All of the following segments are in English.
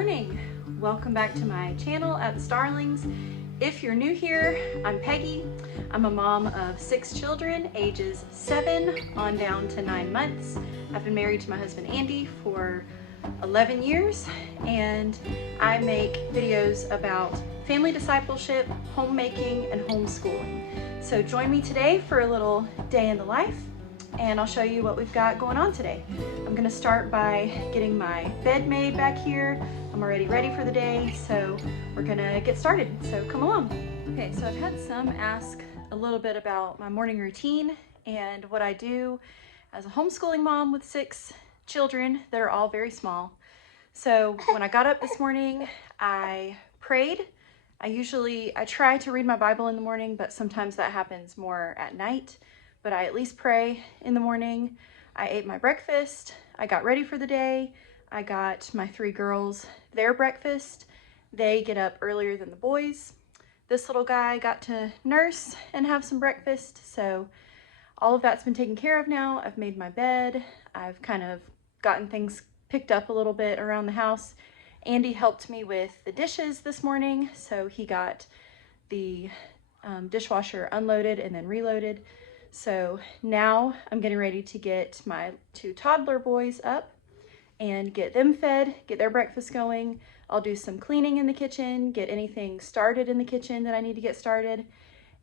morning. Welcome back to my channel at the Starlings. If you're new here, I'm Peggy. I'm a mom of 6 children, ages 7 on down to 9 months. I've been married to my husband Andy for 11 years, and I make videos about family discipleship, homemaking, and homeschooling. So join me today for a little day in the life, and I'll show you what we've got going on today. I'm gonna start by getting my bed made back here. I'm already ready for the day, so we're gonna get started. So come along. Okay, so I've had some ask a little bit about my morning routine and what I do as a homeschooling mom with 6 children that are all very small. So when I got up this morning, I prayed. I try to read my Bible in the morning, but sometimes that happens more at night. But I at least pray in the morning. I ate my breakfast. I got ready for the day. I got my 3 girls their breakfast. They get up earlier than the boys. This little guy got to nurse and have some breakfast. So all of that's been taken care of now. I've made my bed. I've kind of gotten things picked up a little bit around the house. Andy helped me with the dishes this morning. So he got the dishwasher unloaded and then reloaded. So now I'm getting ready to get my 2 toddler boys up and get them fed, get their breakfast going. I'll do some cleaning in the kitchen, get anything started in the kitchen that I need to get started.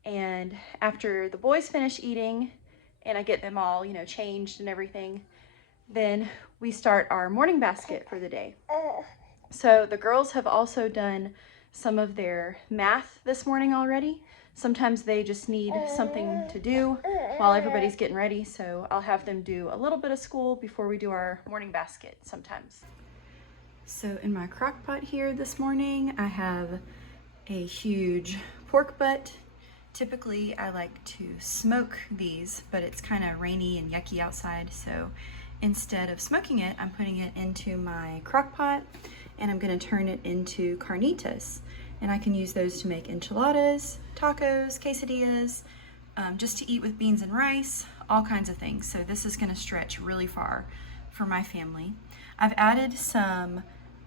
And after the boys finish eating and I get them all, changed and everything, then we start our morning basket for the day. So the girls have also done some of their math this morning already. Sometimes they just need something to do while everybody's getting ready, so I'll have them do a little bit of school before we do our morning basket sometimes. So in my crock pot here this morning, I have a huge pork butt. Typically, I like to smoke these, but it's kind of rainy and yucky outside, so instead of smoking it, I'm putting it into my crock pot, and I'm gonna turn it into carnitas. And I can use those to make enchiladas, tacos, quesadillas, just to eat with beans and rice, all kinds of things. So this is gonna stretch really far for my family. I've added some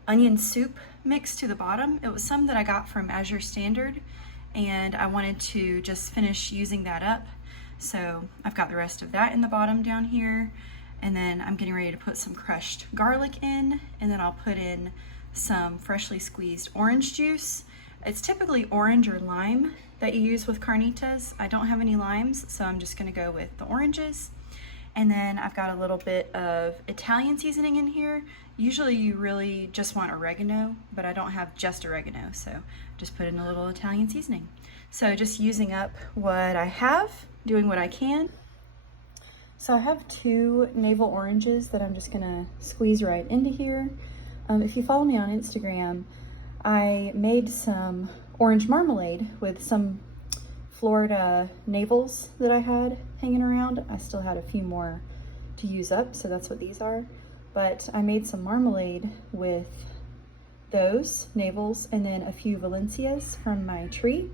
onion soup mix to the bottom. It was some that I got from Azure Standard, and I wanted to just finish using that up. So I've got the rest of that in the bottom down here. And then I'm getting ready to put some crushed garlic in, and then I'll put in some freshly squeezed orange juice. It's typically orange or lime that you use with carnitas. I don't have any limes, so I'm just gonna go with the oranges. And then I've got a little bit of Italian seasoning in here. Usually you really just want oregano, but I don't have just oregano, so just put in a little Italian seasoning. So just using up what I have, doing what I can. So I have 2 navel oranges that I'm just gonna squeeze right into here. If you follow me on Instagram, I made some orange marmalade with some Florida navels that I had hanging around. I still had a few more to use up, so that's what these are. But I made some marmalade with those navels, and then a few Valencias from my tree,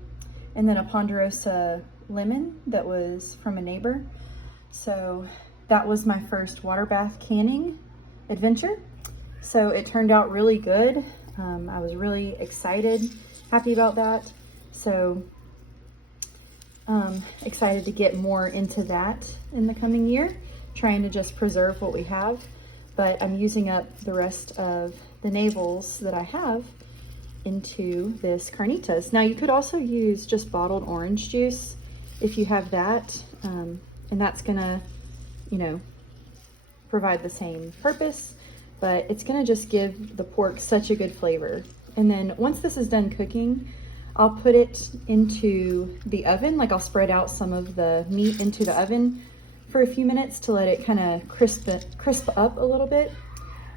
and then a Ponderosa lemon that was from a neighbor. So that was my first water bath canning adventure. So it turned out really good. I was really excited, happy about that. So excited to get more into that in the coming year, trying to just preserve what we have. But I'm using up the rest of the navels that I have into this carnitas. Now you could also use just bottled orange juice if you have that, and that's gonna, provide the same purpose, but it's gonna just give the pork such a good flavor. And then once this is done cooking, I'll put it into the oven. Like I'll spread out some of the meat into the oven for a few minutes to let it kind of crisp up a little bit.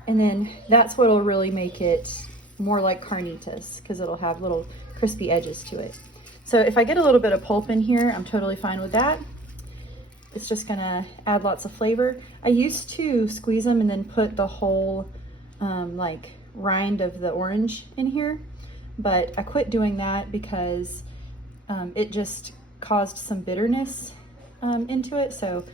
And then that's what'll really make it more like carnitas, because it'll have little crispy edges to it. So if I get a little bit of pulp in here, I'm totally fine with that. It's just gonna add lots of flavor. I used to squeeze them and then put the whole like rind of the orange in here, but I quit doing that because it just caused some bitterness into it. So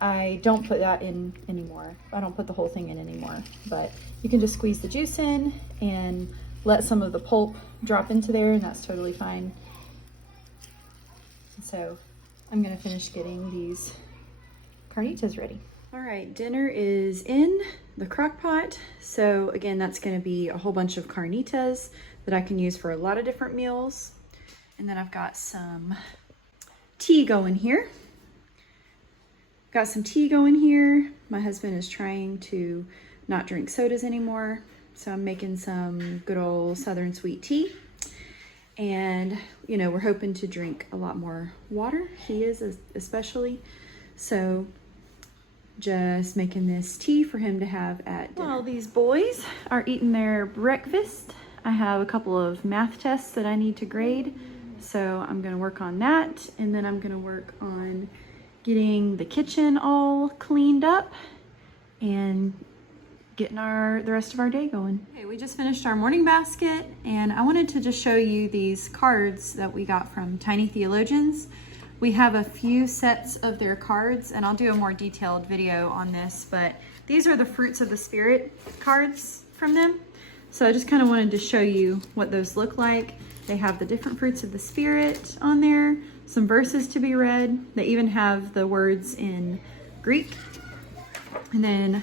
I don't put that in anymore. I don't put the whole thing in anymore, but you can just squeeze the juice in and let some of the pulp drop into there, and that's totally fine. So I'm gonna finish getting these carnitas ready. All right, dinner is in the crock pot. So again, that's gonna be a whole bunch of carnitas that I can use for a lot of different meals. And then I've got some tea going here. Got some tea going here. My husband is trying to not drink sodas anymore. So I'm making some good old Southern sweet tea. And, you know, we're hoping to drink a lot more water. He is especially. So just making this tea for him to have at dinner. While these boys are eating their breakfast, I have a couple of math tests that I need to grade. So I'm gonna work on that, and then I'm gonna work on getting the kitchen all cleaned up and getting the rest of our day going. Okay, we just finished our morning basket, and I wanted to just show you these cards that we got from Tiny Theologians. We have a few sets of their cards, and I'll do a more detailed video on this, but these are the Fruits of the Spirit cards from them. So I just kind of wanted to show you what those look like. They have the different fruits of the Spirit on there, some verses to be read. They even have the words in Greek, and then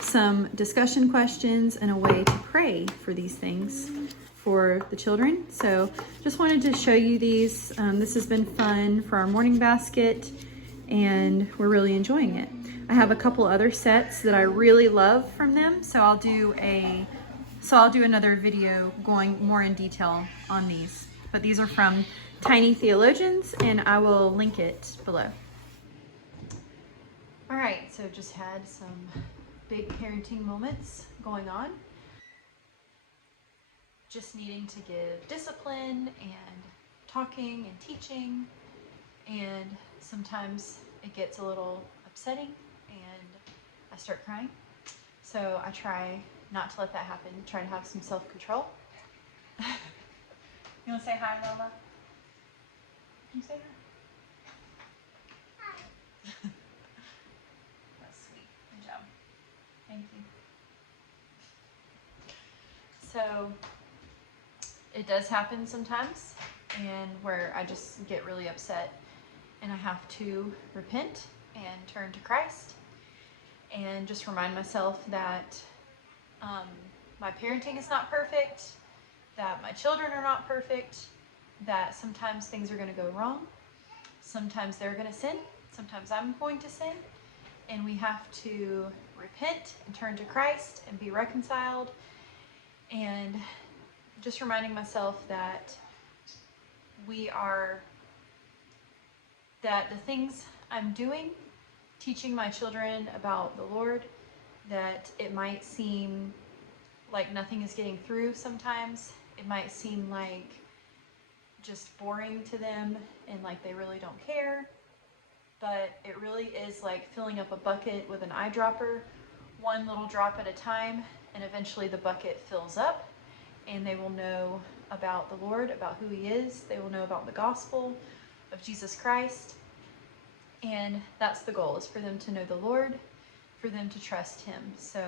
some discussion questions and a way to pray for these things for the children. So just wanted to show you these. This has been fun for our morning basket, and we're really enjoying it. I have a couple other sets that I really love from them, so I'll do another video going more in detail on these. But these are from Tiny Theologians, and I will link it below. All right, so just had some big parenting moments going on. Just needing to give discipline and talking and teaching, and sometimes it gets a little upsetting and I start crying. So I try not to let that happen, try to have some self-control. You want to say hi, Lola? Can you say hi? Hi. That's sweet. Good job. Thank you. So it does happen sometimes, and where I just get really upset and I have to repent and turn to Christ and just remind myself that my parenting is not perfect, that my children are not perfect, that sometimes things are going to go wrong, sometimes they're going to sin, sometimes I'm going to sin, and we have to repent and turn to Christ and be reconciled, and just reminding myself that that the things I'm doing, teaching my children about the Lord, that it might seem like nothing is getting through sometimes. It might seem like just boring to them and like they really don't care, but it really is like filling up a bucket with an eyedropper, one little drop at a time, and eventually the bucket fills up, and they will know about the Lord, about who He is. They will know about the gospel of Jesus Christ. And that's the goal, is for them to know the Lord, for them to trust Him. So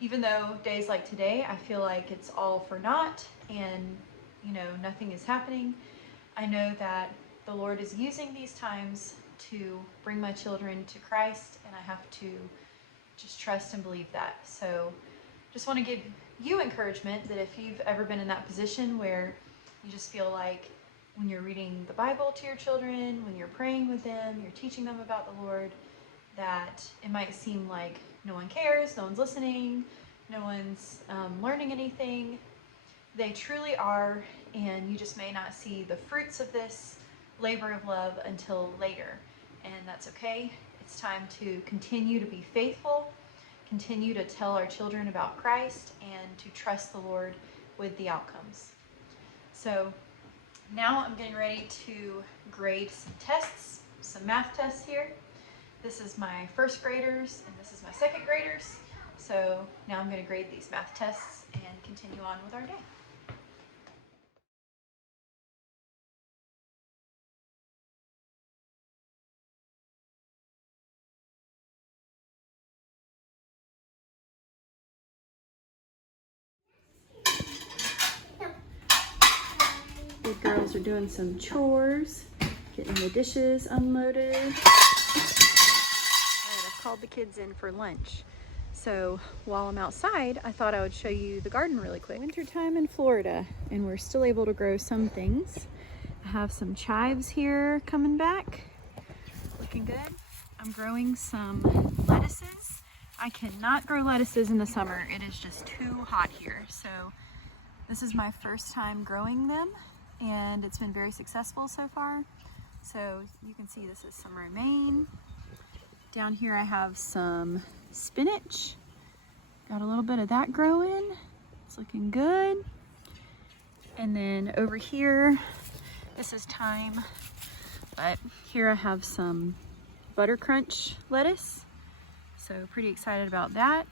even though days like today, I feel like it's all for naught and, you know, nothing is happening, I know that the Lord is using these times to bring my children to Christ, and I have to just trust and believe that. So just want to give you encouragement that if you've ever been in that position where you just feel like when you're reading the Bible to your children, when you're praying with them, you're teaching them about the Lord, that it might seem like no one cares, no one's listening, no one's learning anything. They truly are, and you just may not see the fruits of this labor of love until later, and that's okay. It's time to continue to be faithful, continue to tell our children about Christ, and to trust the Lord with the outcomes. So now I'm getting ready to grade some tests, some math tests here. This is my first graders, and this is my second graders. So now I'm going to grade these math tests and continue on with our day. Good girls are doing some chores, getting the dishes unloaded. All right, I've called the kids in for lunch. So while I'm outside, I thought I would show you the garden really quick. Wintertime in Florida, and we're still able to grow some things. I have some chives here coming back, looking good. I'm growing some lettuces. I cannot grow lettuces in the summer. It is just too hot here. So this is my first time growing them, and it's been very successful so far. So you can see this is some romaine. Down here I have some spinach. Got a little bit of that growing. It's looking good. And then over here, this is thyme, but here I have some butter crunch lettuce. So pretty excited about that.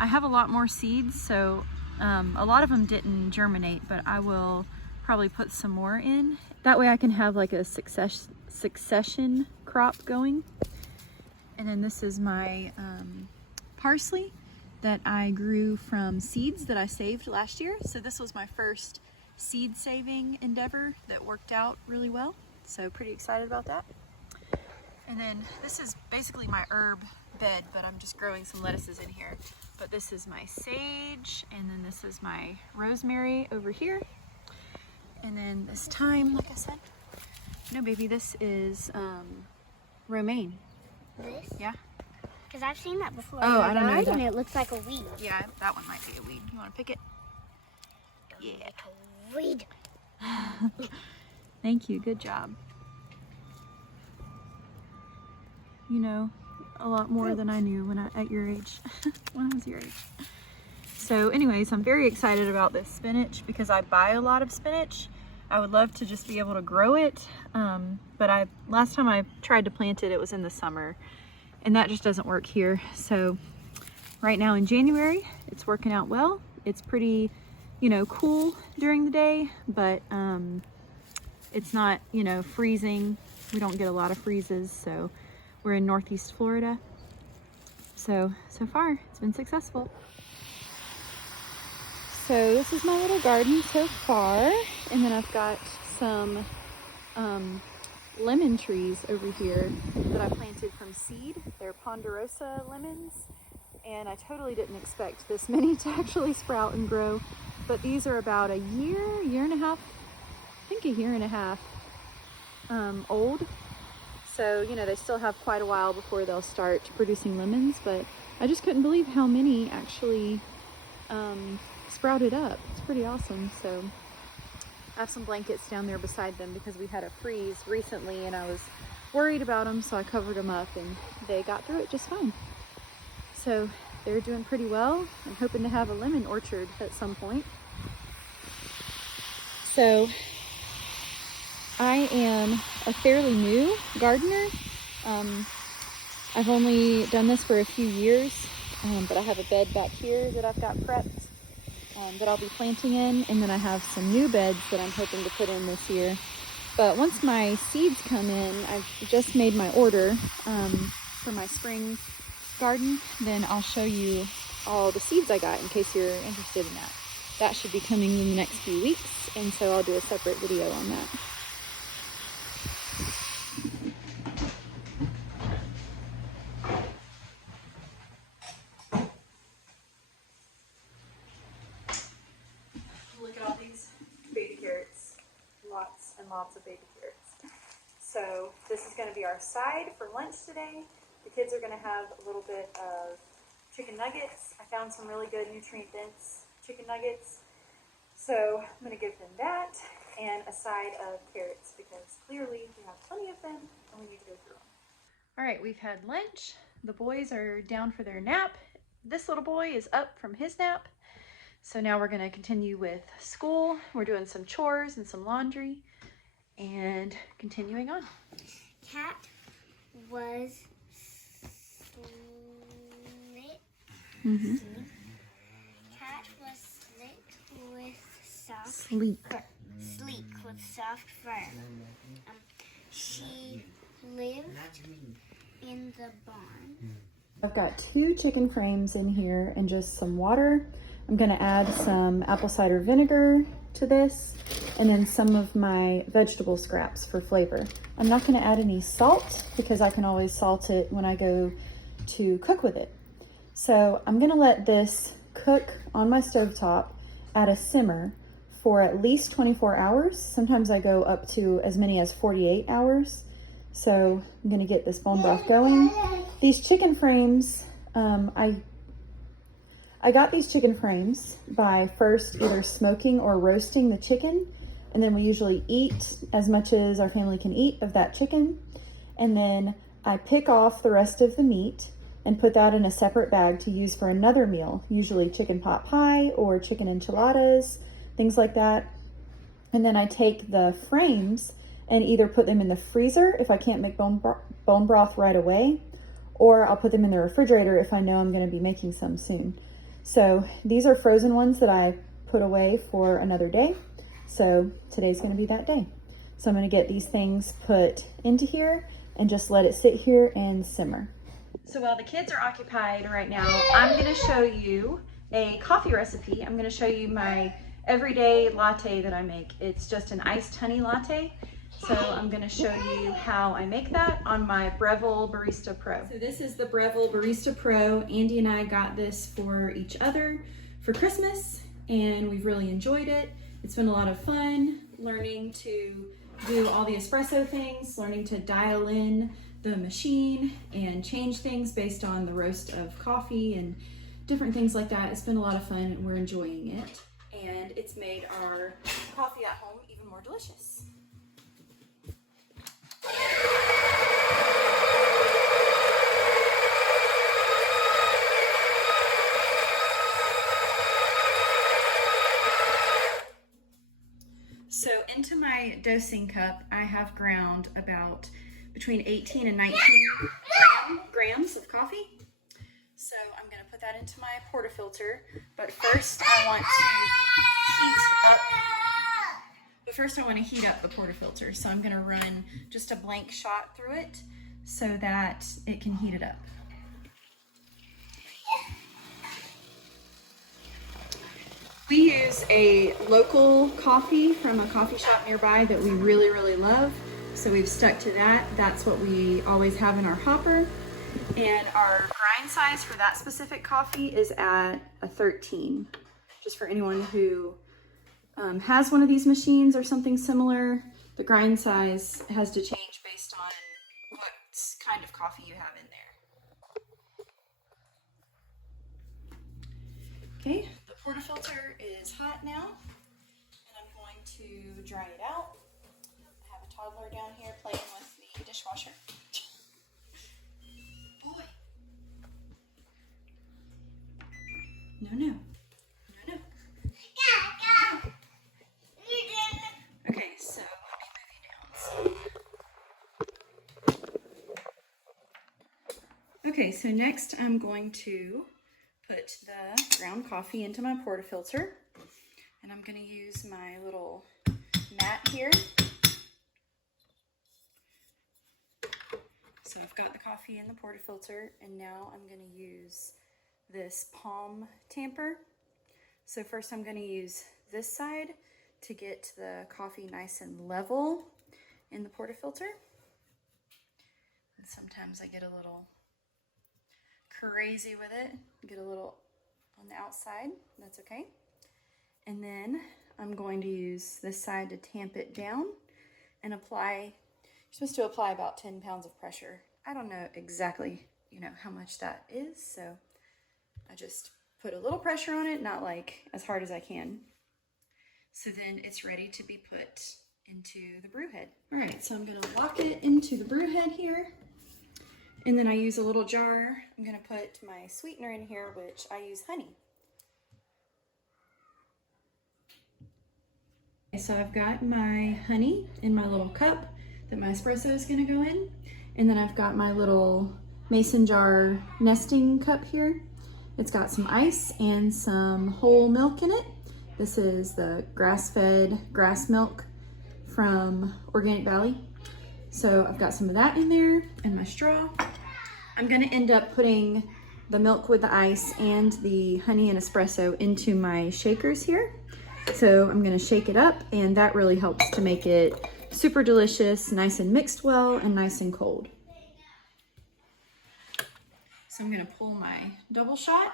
I have a lot more seeds, so a lot of them didn't germinate, but I will probably put some more in. That way I can have like a succession crop going. And then this is my parsley that I grew from seeds that I saved last year. So this was my first seed saving endeavor that worked out really well. So pretty excited about that. And then this is basically my herb bed, but I'm just growing some lettuces in here. But this is my sage, and then this is my rosemary over here. And then this thyme, like I said. No, baby, this is romaine. This? Yeah. Because I've seen that before. Oh, I don't know. And it looks like a weed. Yeah, that one might be a weed. You want to pick it? Yeah. Like a weed. Thank you. Good job. You know a lot more than I knew when at your age, when I was your age. So anyways, I'm very excited about this spinach because I buy a lot of spinach. I would love to just be able to grow it, but last time I tried to plant it, it was in the summer, and that just doesn't work here. So right now in January, it's working out well. It's pretty, you know, cool during the day, but it's not, you know, freezing. We don't get a lot of freezes, so we're in Northeast Florida. So far, it's been successful. So this is my little garden so far, and then I've got some lemon trees over here that I planted from seed. They're ponderosa lemons, and I totally didn't expect this many to actually sprout and grow, but these are about a year and a half, I think a year and a half old. So, you know, they still have quite a while before they'll start producing lemons, but I just couldn't believe how many actually sprouted up. It's pretty awesome. So I have some blankets down there beside them because we had a freeze recently and I was worried about them, so I covered them up and they got through it just fine. So they're doing pretty well. I'm hoping to have a lemon orchard at some point. So I am a fairly new gardener. I've only done this for a few years, but I have a bed back here that I've got prepped that I'll be planting in, and then I have some new beds that I'm hoping to put in this year. But once my seeds come in, I've just made my order for my spring garden, then I'll show you all the seeds I got in case you're interested in that. That should be coming in the next few weeks, and so I'll do a separate video on that. Look at all these baby carrots. Lots and lots of baby carrots. So this is going to be our side for lunch today. The kids are going to have a little bit of chicken nuggets. I found some really good nutrient-dense chicken nuggets. So I'm going to give them that and a side of carrots because clearly we have plenty of them and we need to go through them. All right, we've had lunch. The boys are down for their nap. This little boy is up from his nap. So now we're going to continue with school. We're doing some chores and some laundry and continuing on. Cat was slit. Mm-hmm. Cat was slit with soft Sleek. fur. Sleek with soft fur. She lived in the barn. I've got 2 chicken frames in here and just some water. I'm going to add some apple cider vinegar to this and then some of my vegetable scraps for flavor. I'm not gonna add any salt because I can always salt it when I go to cook with it. So I'm gonna let this cook on my stovetop at a simmer for at least 24 hours. Sometimes I go up to as many as 48 hours. So I'm gonna get this bone broth going. These chicken frames, I got these chicken frames by first either smoking or roasting the chicken, and then we usually eat as much as our family can eat of that chicken. And then I pick off the rest of the meat and put that in a separate bag to use for another meal, usually chicken pot pie or chicken enchiladas, things like that. And then I take the frames and either put them in the freezer if I can't make bone broth right away, or I'll put them in the refrigerator if I know I'm gonna be making some soon. So these are frozen ones that I put away for another day. So today's gonna be that day. So I'm gonna get these things put into here and just let it sit here and simmer. So while the kids are occupied right now, I'm gonna show you a coffee recipe. I'm gonna show you my everyday latte that I make. It's just an iced honey latte. So I'm gonna show you how I make that on my Breville Barista Pro. So this is the Breville Barista Pro. Andy and I got this for each other for Christmas, and we've really enjoyed it. It's been a lot of fun learning to do all the espresso things, learning to dial in the machine and change things based on the roast of coffee and different things like that. It's been a lot of fun and we're enjoying it. And it's made our coffee at home even more delicious. So into my dosing cup, I have ground about between 18 and 19 grams of coffee. So I'm gonna put that into my portafilter, but first I want to heat up the portafilter. So I'm gonna run just a blank shot through it so that it can heat it up. We use a local coffee from a coffee shop nearby that we really, really love. So we've stuck to that. That's what we always have in our hopper. And our grind size for that specific coffee is at a 13. Just for anyone who has one of these machines or something similar, the grind size has to change based on what kind of coffee you have in there. Okay, the portafilter is hot now, and I'm going to dry it out. I have a toddler down here playing with the dishwasher. Boy. No. Okay, so let me move you down. Okay, so next I'm going to put the ground coffee into my portafilter, and I'm going to use my little mat here. So I've got the coffee in the portafilter, and now I'm going to use this palm tamper. So first I'm going to use this side to get the coffee nice and level in the portafilter. And sometimes I get a little crazy with it, get a little on the outside, that's okay. And then I'm going to use this side to tamp it down and apply, you're supposed to apply about 10 pounds of pressure. I don't know exactly, how much that is, so I just put a little pressure on it, not like as hard as I can. So then it's ready to be put into the brew head. All right, so I'm gonna lock it into the brew head here. And then I use a little jar. I'm gonna put my sweetener in here, which I use honey. Okay, so I've got my honey in my little cup that my espresso is gonna go in. And then I've got my little mason jar nesting cup here. It's got some ice and some whole milk in it. This is the grass-fed grass milk from Organic Valley. So I've got some of that in there and my straw. I'm gonna end up putting the milk with the ice and the honey and espresso into my shakers here. So I'm gonna shake it up, and that really helps to make it super delicious, nice and mixed well, and nice and cold. So I'm gonna pull my double shot.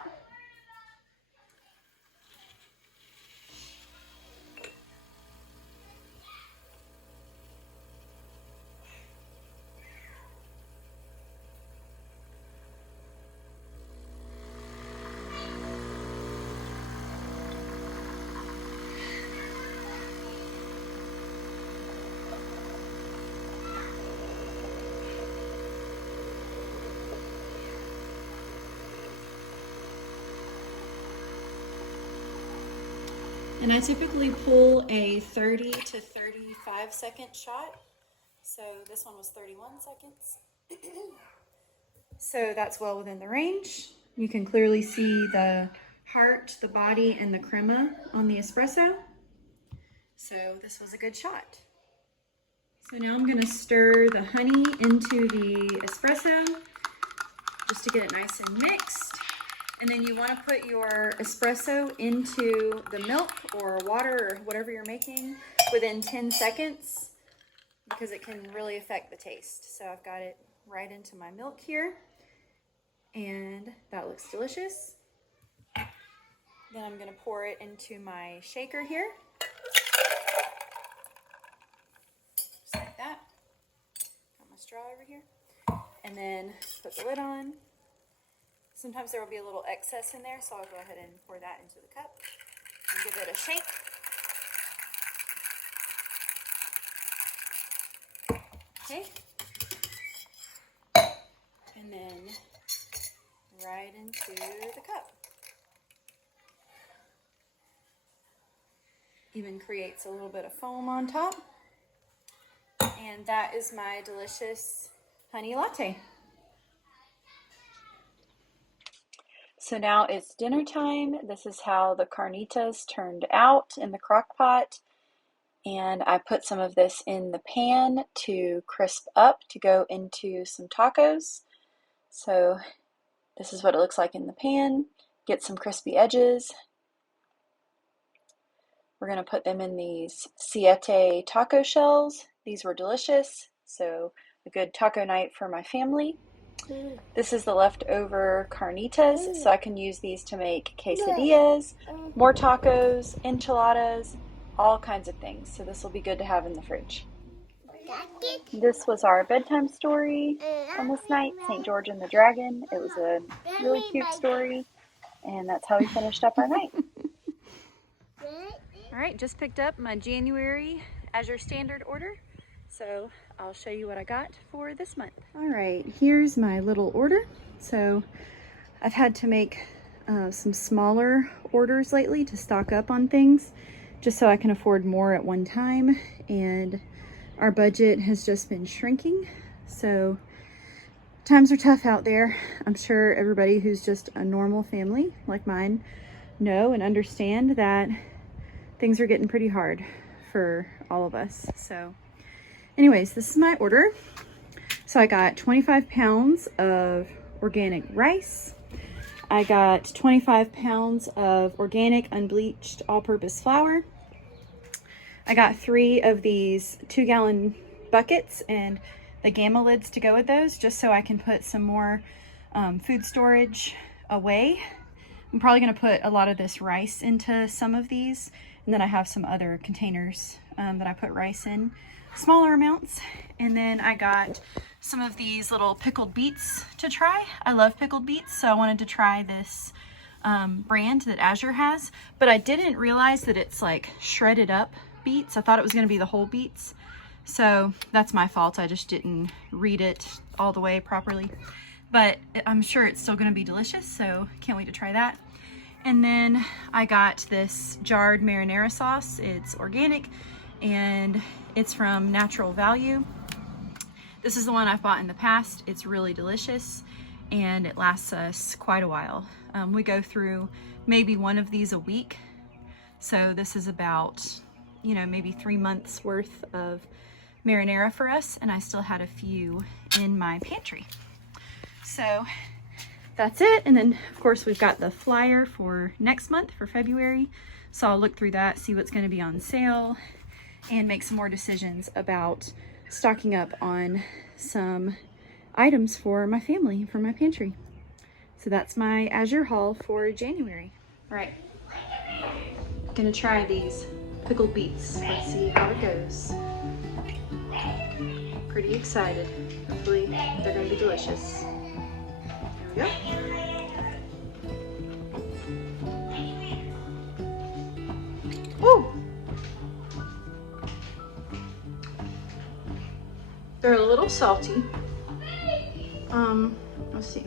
And I typically pull a 30 to 35 second shot. So this one was 31 seconds. So that's well within the range. You can clearly see the heart, the body, and the crema on the espresso. So this was a good shot. So now I'm gonna stir the honey into the espresso just to get it nice and mixed. And then you want to put your espresso into the milk or water or whatever you're making within 10 seconds because it can really affect the taste. So I've got it right into my milk here, and that looks delicious. Then I'm going to pour it into my shaker here. Just like that. Got my straw over here. And then put the lid on. Sometimes there will be a little excess in there, so I'll go ahead and pour that into the cup and give it a shake. Okay. And then right into the cup. Even creates a little bit of foam on top. And that is my delicious honey latte. So now it's dinner time. This is how the carnitas turned out in the crock pot. And I put some of this in the pan to crisp up to go into some tacos. So this is what it looks like in the pan. Get some crispy edges. We're going to put them in these siete taco shells. These were delicious. So a good taco night for my family. This is the leftover carnitas, so I can use these to make quesadillas, more tacos, enchiladas, all kinds of things. So this will be good to have in the fridge. This was our bedtime story on this night, St. George and the Dragon. It was a really cute story, and that's how we finished up our night. All right, just picked up my January Azure Standard order. So I'll show you what I got for this month. All right, here's my little order. So I've had to make some smaller orders lately to stock up on things, just so I can afford more at one time. And our budget has just been shrinking. So times are tough out there. I'm sure everybody who's just a normal family like mine know and understand that things are getting pretty hard for all of us. So anyways, this is my order. So I got 25 pounds of organic rice. I got 25 pounds of organic unbleached all-purpose flour. I got 3 of these 2-gallon buckets and the gamma lids to go with those, just so I can put some more food storage away. I'm probably gonna put a lot of this rice into some of these, and then I have some other containers that I put rice in, smaller amounts. And then I got some of these little pickled beets to try. I love pickled beets, so I wanted to try this brand that Azure has, but I didn't realize that it's like shredded up beets. I thought it was gonna be the whole beets. So that's my fault. I just didn't read it all the way properly, but I'm sure it's still gonna be delicious, so can't wait to try that. And then I got this jarred marinara sauce. It's organic and it's from Natural Value. This is the one I've bought in the past. It's really delicious and it lasts us quite a while. We go through maybe one of these a week. So this is about, you know, maybe 3 months worth of marinara for us, and I still had a few in my pantry. So that's it. And then of course we've got the flyer for next month, for February. So I'll look through that, see what's going to be on sale, and make some more decisions about stocking up on some items for my family, for my pantry. So that's my Azure haul for January. All right, gonna try these pickled beets. Let's see how it goes. Pretty excited. Hopefully they're gonna be delicious. There we go. Woo! They're a little salty. Let's see.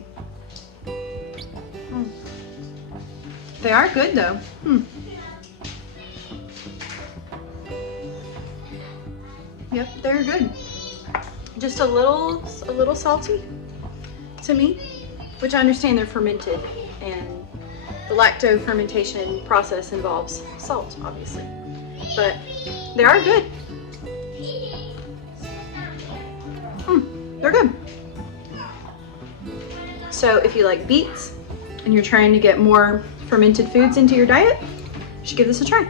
They are good though. Yep, they're good. Just a little salty to me, which I understand they're fermented, and the lacto fermentation process involves salt, obviously. But they are good. They're good. So if you like beets and you're trying to get more fermented foods into your diet, you should give this a try.